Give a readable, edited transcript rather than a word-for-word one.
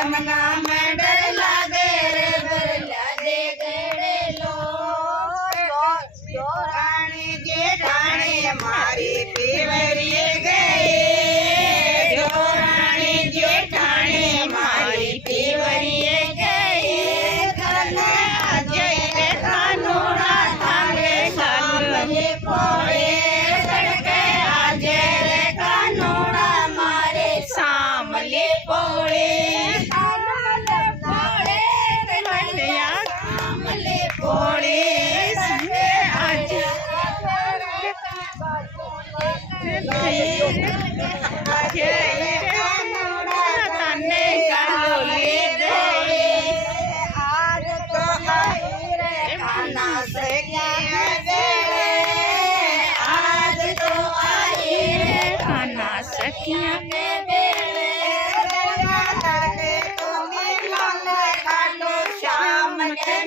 जमना में डर लागे रे बरला दे गड़े लो रानी जेठानी मारी पीवरिए गए रानी जेठानी मारी पीवरिए गए अजय रे कानूड़ा थाने सामने पोए सड़के अजय रे कानूड़ा मारे सामले पोए सामले पोए सखिया के बेड़े तड़के तो मिलन काटो शाम के